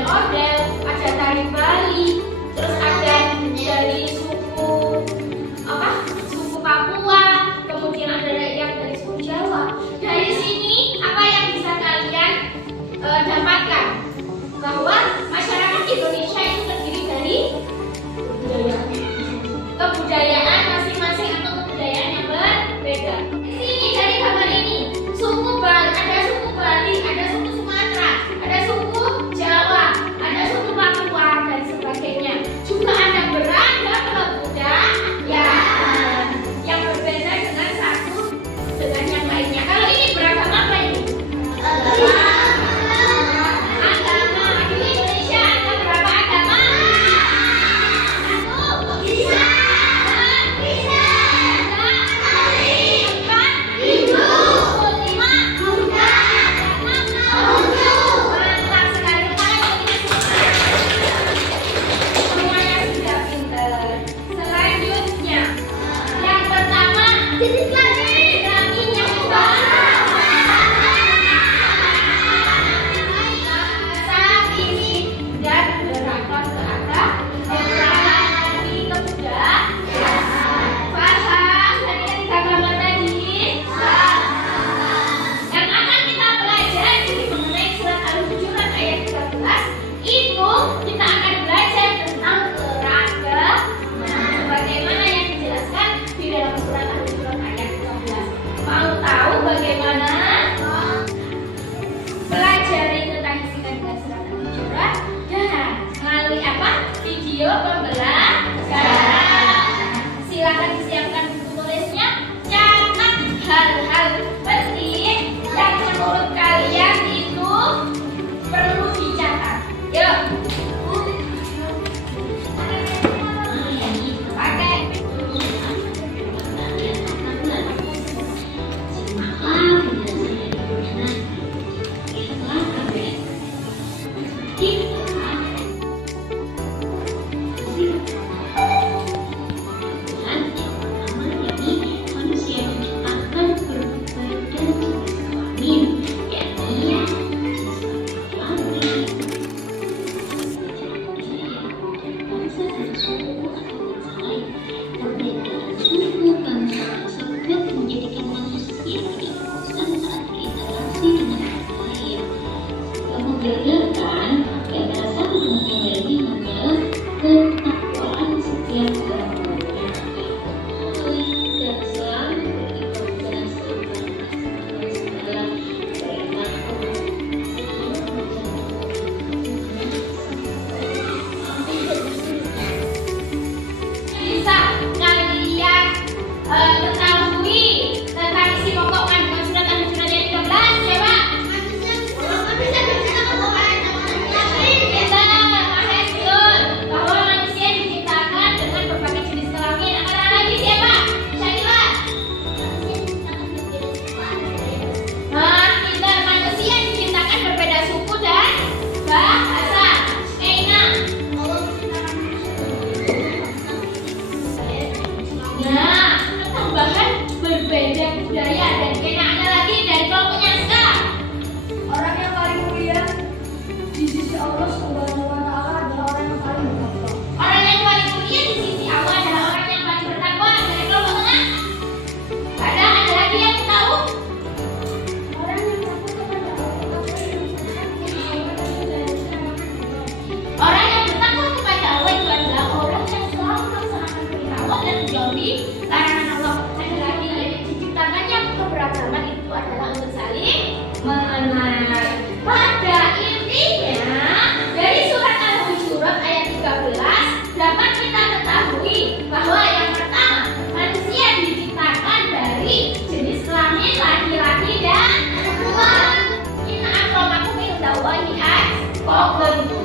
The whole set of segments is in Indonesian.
ondel-ondel, ada tari Bali, terus ada dari suku suku Papua, kemudian ada yang dari suku Jawa. Dari sini apa yang bisa kalian dapatkan? Bahwa masyarakat Indonesia itu terdiri dari kebudayaan masing-masing atau kebudayaan yang berbeda. Di sini dari gambar ini, suku Bali, ada suku Bali, ada suku Sumatera, ada suku Jawa, ada suku Papua dan sebagainya. Juga ada beragam kebudayaan yang berbeda dengan satu dengan yang lainnya. Kalau ini beragam apa ini? Silakan disiapkan buku tulisnya, catat hal-hal penting yang menurut kalian itu perlu dicatat. Yuk. Pakai.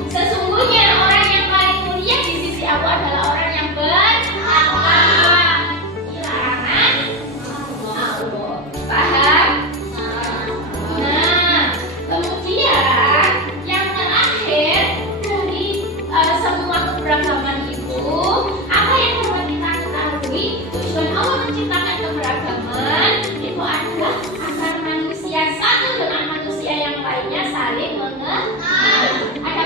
Sesungguhnya orang yang paling mulia di sisi Allah adalah orang yang bertakwa. Larangan Allah. Paham? Nah, kemudian yang terakhir dari semua keberagaman itu, apa yang perlu kita ketahui? Tujuan Allah menciptakan keberagaman itu adalah agar manusia satu dengan manusia yang lainnya saling mengenal. Ada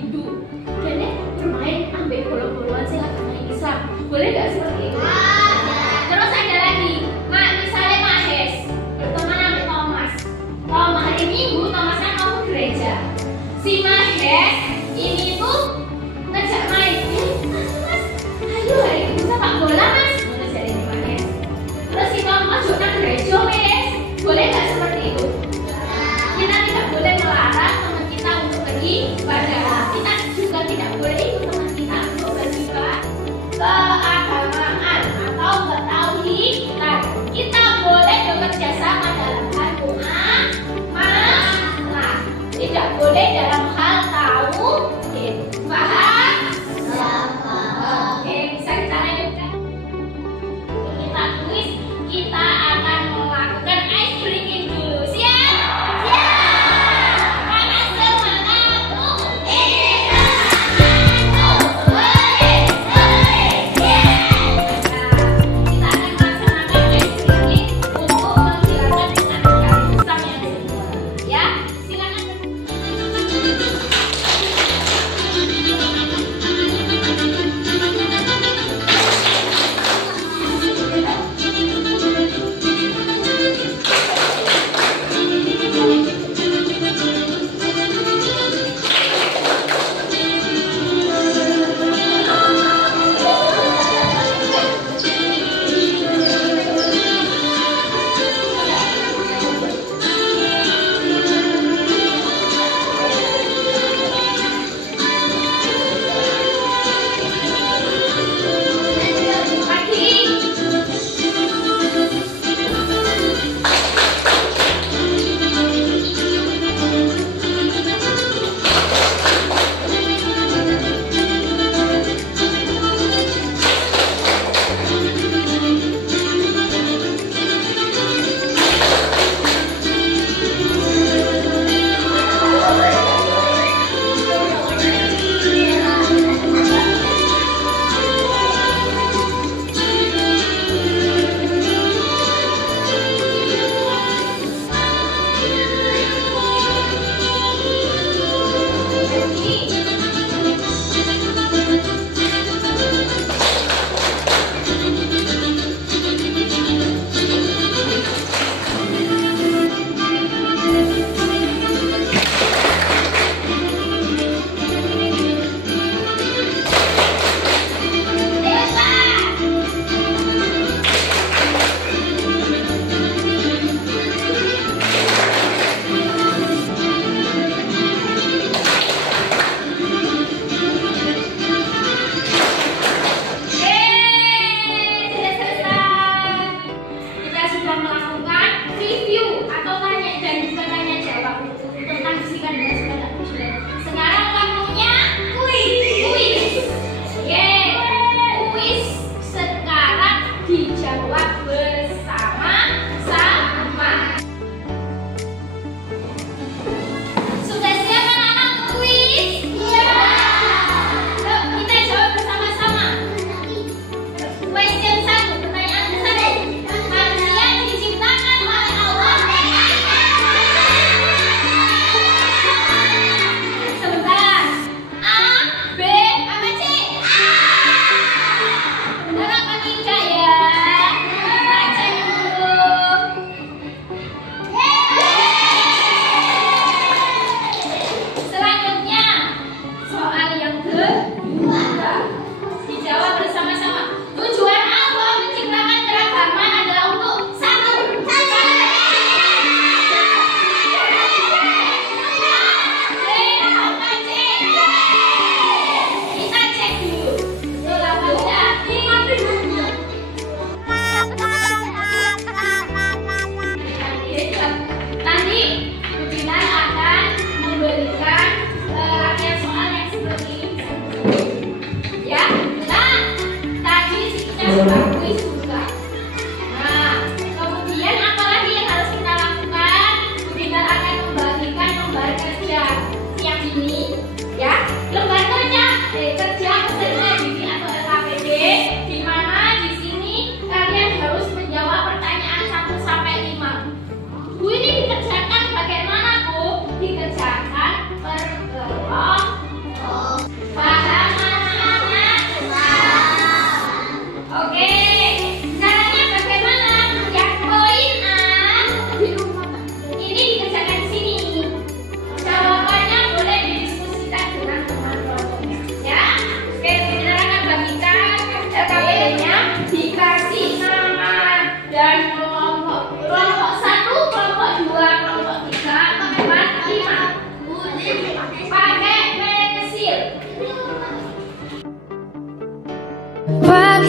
Hindu. Jadi bermain ambil bola-bolaan sing agama Islam. Boleh nggak seperti itu? Terus ada lagi, misalnya Mahes berteman sama Thomas. Hari Minggu Thomasnya mau ke gereja. Si Mahes ini tuh ngajak main. Mas, ayo hari ini sepak bola mas. Terus jadi Mahes. Terus si Thomas juga gereja Mahes. Boleh nggak seperti itu? Kita tidak boleh melarang teman kita untuk pergi ibadah. Kita juga tidak boleh ikut teman kita untuk beribadah keagamaan atau bertauhidan. Kita boleh bekerja sama dalam hal muamalah. Tidak boleh dalam hal tauhid. Paham? Oke, bisa kita lanjutkan. Kita tulis, kita akan melakukan ice breaking dulu. Siap? Panas semangat. Kita akan melaksanakan ice breaking untuk menghilangkan kandungan Islam yang semua. Ya, silakan.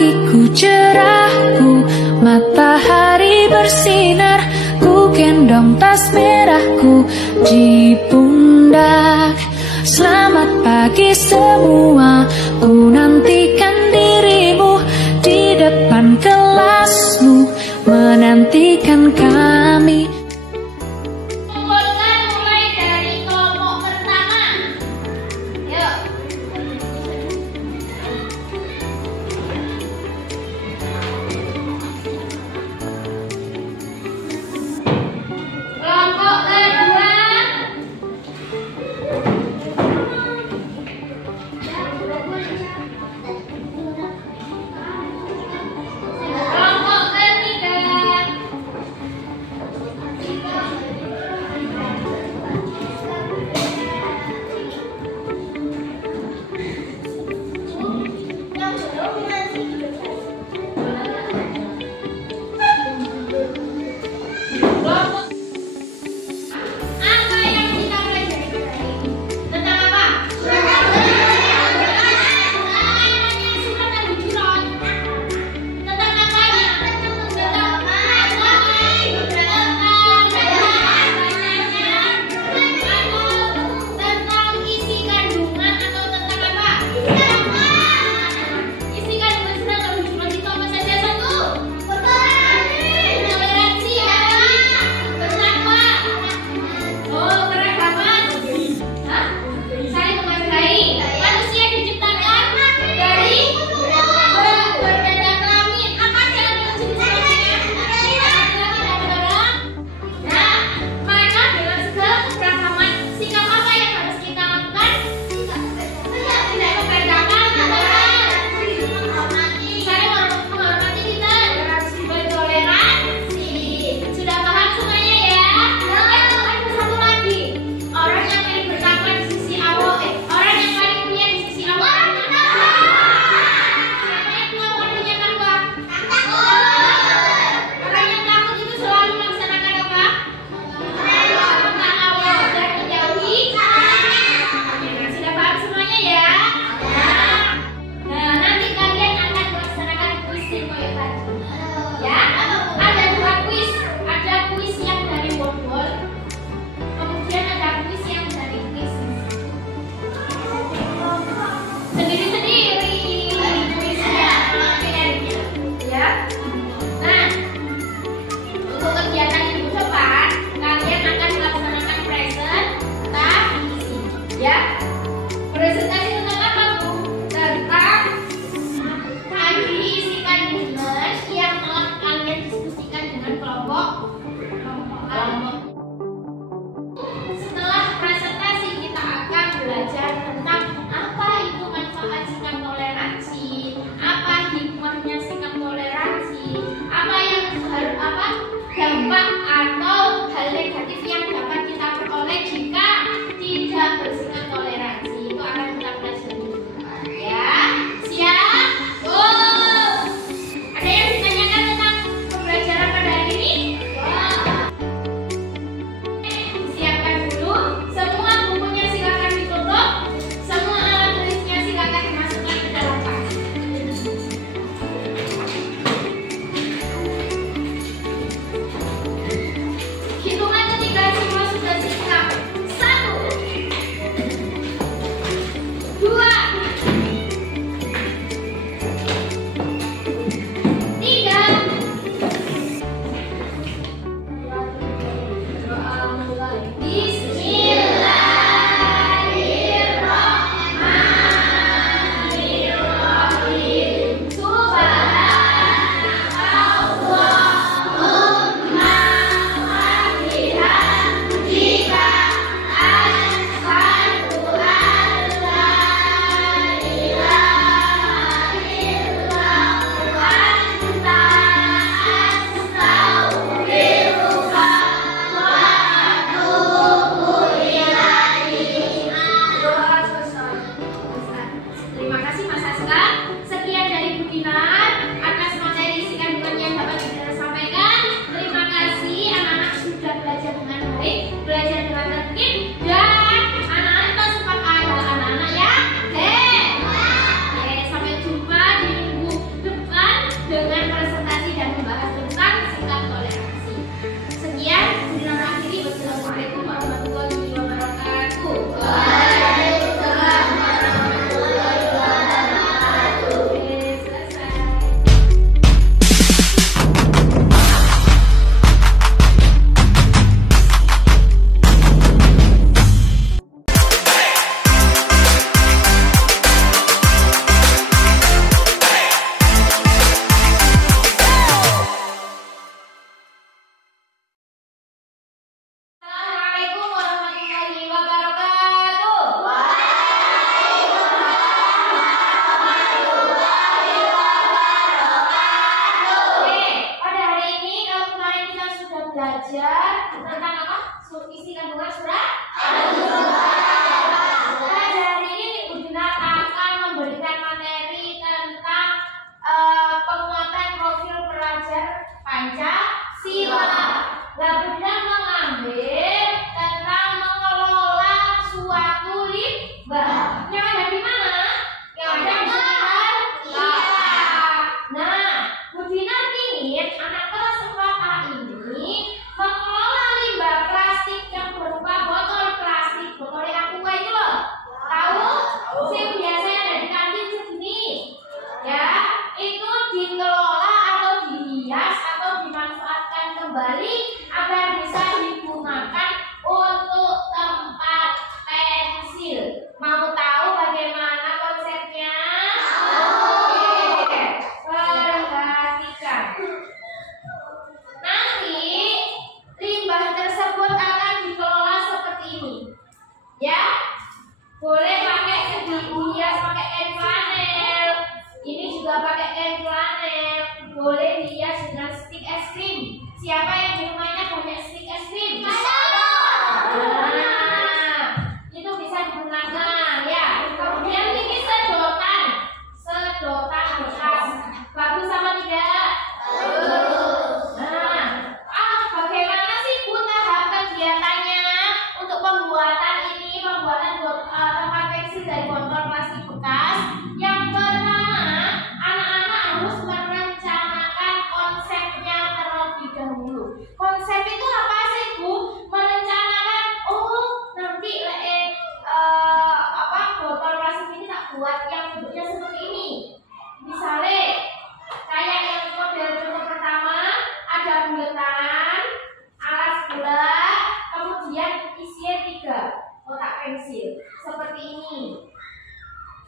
pagiku cerahku, matahari bersinar, ku gendong tas merahku di pundak. Selamat pagi semua, ku nantikan dirimu di depan kelasmu, menantikan kami. Kumpulkan mulai dari kelompok pertama. Yuk. Kelompok kedua.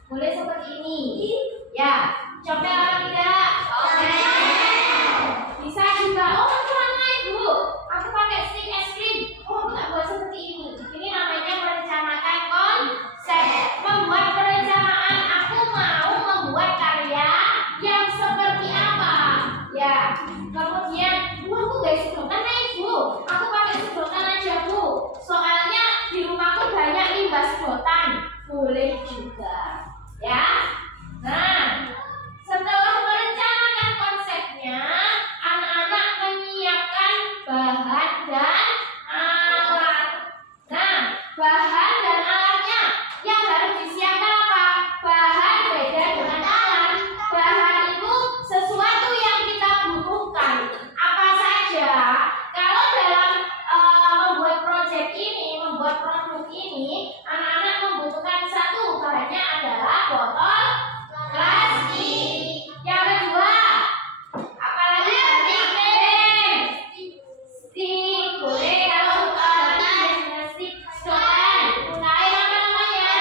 Boleh seperti ini. Ya, coba apa tidak? Bisa juga. Oh, mana Ibu? Aku pakai stick es krim. Oh, aku tak buat seperti ini. Ini namanya merencanakan konsep. Membuat perencanaan. Aku mau membuat karya yang seperti apa? Ya. Kemudian, aku gak sedotan Ibu. Aku pakai sedotan aja Bu. Soalnya di rumahku banyak limbah sedotan. Boleh juga. Ya. Nah, setelah merencanakan konsepnya, anak-anak menyiapkan bahan dan alat. Nah, bahan dan alatnya yang harus disiapkan apa? Bahan beda dengan alat. Bahan itu sesuatu yang kita butuhkan. Apa saja? Kalau dalam membuat proyek ini, membuat produk ini, anak-anak membutuhkan satu bahannya adalah botol plastik. Yang kedua, apalagi lem, stick, boleh kalau stick sedotan. Kain apa namanya?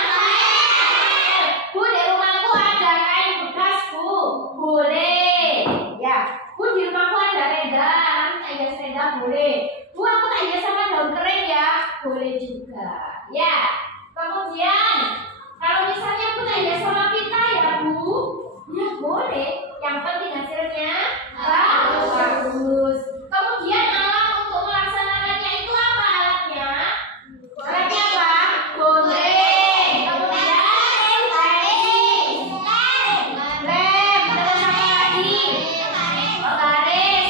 Bu, di rumahku ada kain bekas Bu, boleh. Ya, Bu di rumahku ada reda, nanti tak hias reda boleh. Bu, aku tak hias sama daun kering ya, boleh juga. Ya, kemudian kalau misalnya aku tak hias sama pita ya Bu, ya boleh. Yang penting hasilnya bagus. Kemudian alat untuk melaksanakannya itu apa alatnya? Alatnya apa? Gunting. Kemudian lem. Terus apa lagi? Garis.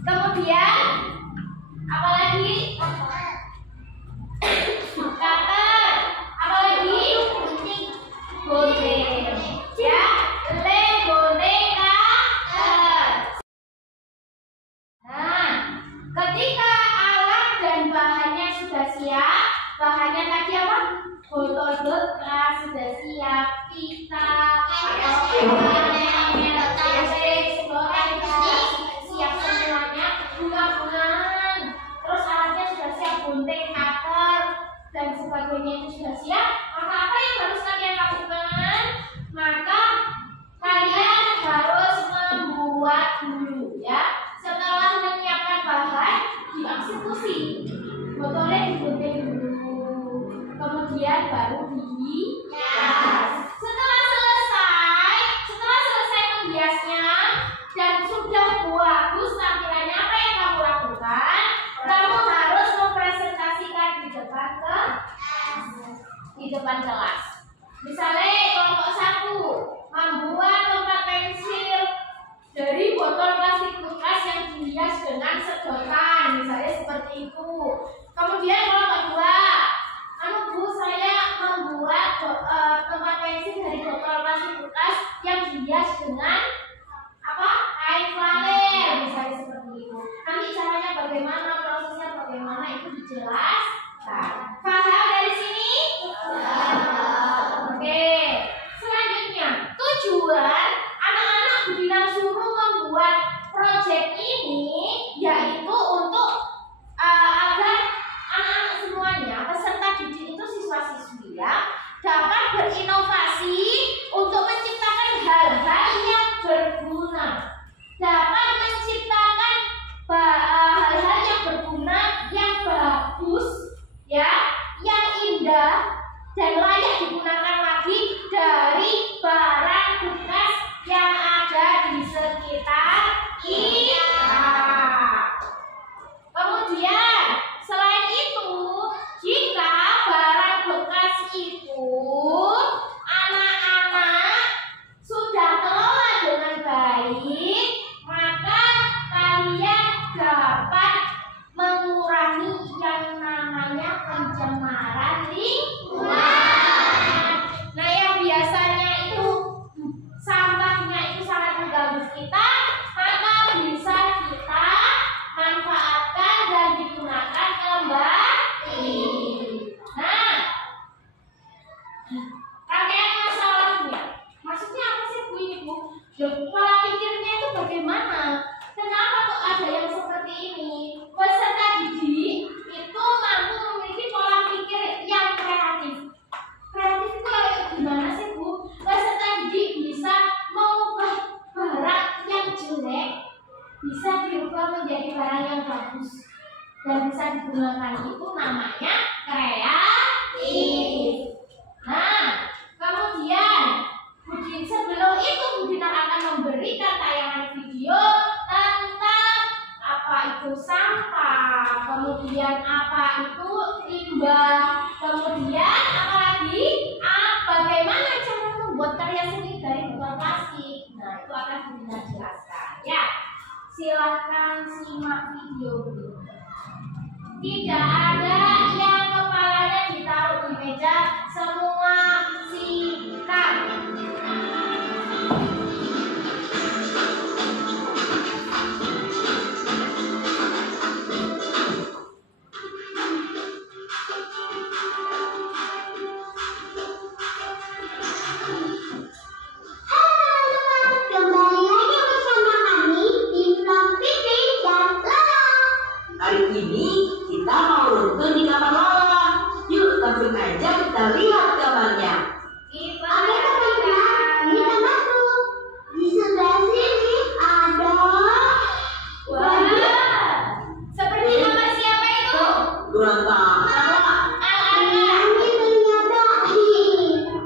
Kemudian apa lagi? Cutter. Apa lagi? Gunting. Ya, lem, gunting, cutter. Nah, ketika alat dan bahannya sudah siap, bahannya tadi apa? Botol bekas sudah siap, pita, siap semuanya, bunga-bungaan. Terus alatnya sudah siap, gunting, cutter, dan sebagainya itu sudah siap. Maka apa yang harus kalian lakukan? Maka kalian harus membuat dulu ya. Setelah menyiapkan bahan, dieksekusi. Botolnya digunting dulu, kemudian baru dihias. Setelah selesai menghiasnya dan sudah bagus tampilannya, apa yang kamu lakukan? Kamu harus mempresentasikan di depan kelas. Misalnya kelompok 1 membuat tempat pensil dari botol plastik bekas yang dihias dengan sedotan, misalnya seperti itu. Kemudian kelompok 2, Bu, saya membuat tempat pensil dari botol plastik bekas yang dihias dengan apa? Kain flanel, misalnya seperti itu. Nanti caranya bagaimana, prosesnya bagaimana itu dijelaskan. Paham dari sini? Oke. Selanjutnya, tujuan anak-anak Bu Dinar suruh membuat proyek ini yaitu untuk agar anak-anak semuanya peserta didik itu siswa-siswa digunakan itu namanya kreatif. Nah, kemudian Budin sebelum itu Budin akan memberikan tayangan video tentang apa itu sampah, kemudian apa itu limbah, kemudian apa lagi? Bagaimana cara membuat karya seni dari botol plastik. Nah, itu akan Budin jelaskan ya. Silahkan simak video berikut. Tidak ada yang kepalanya ditaruh di meja, semua sikat. Hari ini kita mau nonton di kamar Lala. Yuk langsung aja kita lihat kamarnya. Ini kamarku. Di sebelah sini ada. Wah, seperti kamar siapa itu? Kurang tahu.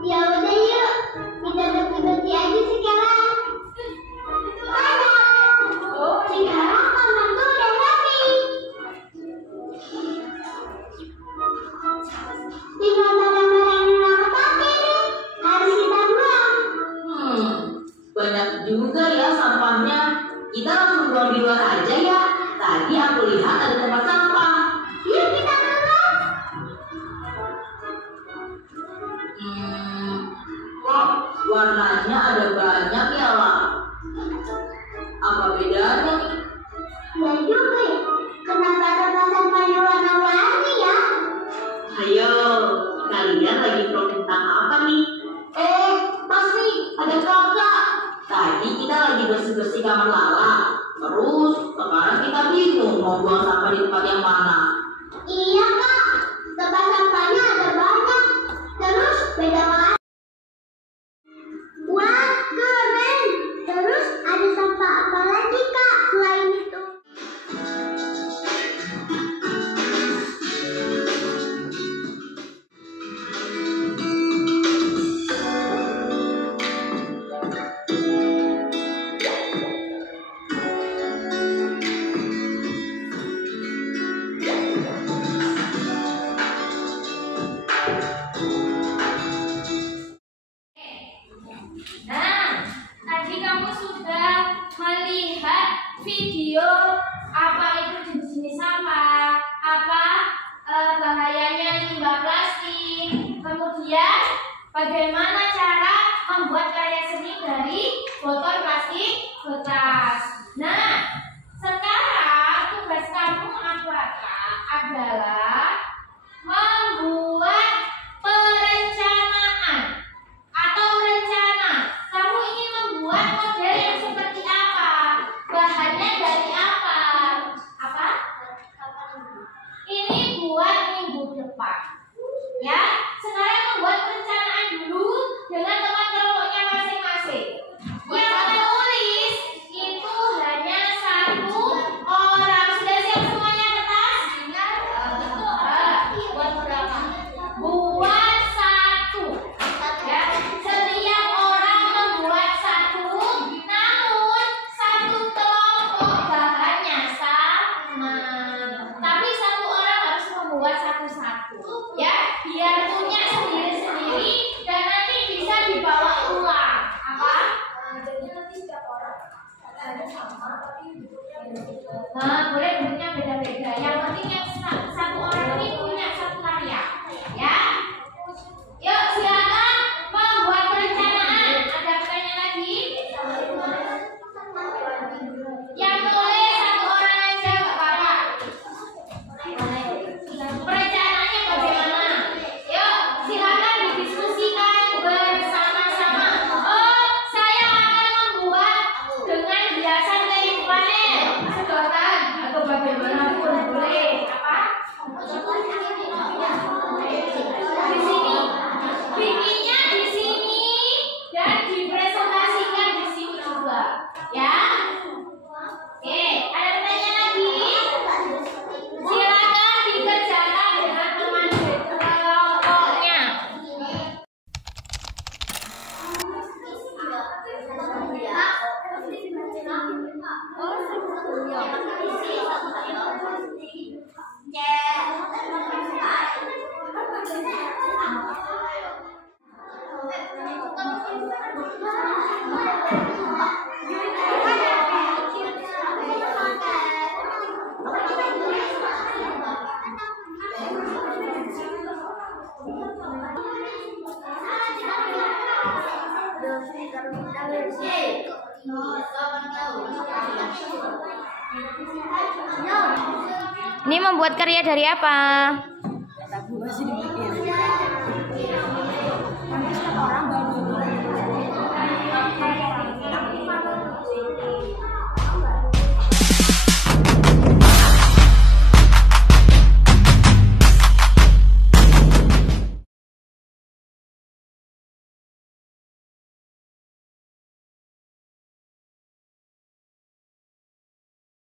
Ya udah yuk, kita bersih-bersih aja sekarang. Oh, sekarang kamarku udah rapi. Tinggal barang-barang yang aku pakai nih, harus kita buang. Banyak juga ya sampahnya. Kita langsung buang di luar aja ya. Tadi aku lihat ada tempat sampah. Yuk kita keluar. Kok warnanya ada banyak ya lah? Apa bedanya nih? Ya juga ya, kenapa tempat sampahnya warna-warni ya? Ayo, kalian lagi pro tentang apa nih? Pas nih, ada kakak. Tadi kita lagi bersih-bersih kamar Lala. Terus, sekarang kita bingung mau buang sampah di tempat yang mana. Iya kak, tempat sampahnya ada banyak, terus beda warna. Wah, keren. Terus ada sampah apa lagi kak selain itu? Nah, tadi kamu sudah melihat video apa itu jenis-jenis sampah, apa bahayanya limbah plastik, kemudian bagaimana cara membuat karya seni dari botol plastik bekas. Nah, sekarang tugas kamu adalah membuat perencanaan atau rencana. Kamu ingin membuat model yang seperti apa? Bahannya dari apa? Apa? Ini buat minggu depan. Ya, sekarang membuat perencanaan dulu dengan teman kelompoknya masing-masing. Yang menulis itu hanya satu orang. Sudah siap semuanya kertas? Betul. Ini membuat karya dari apa? Nanti setiap orang baru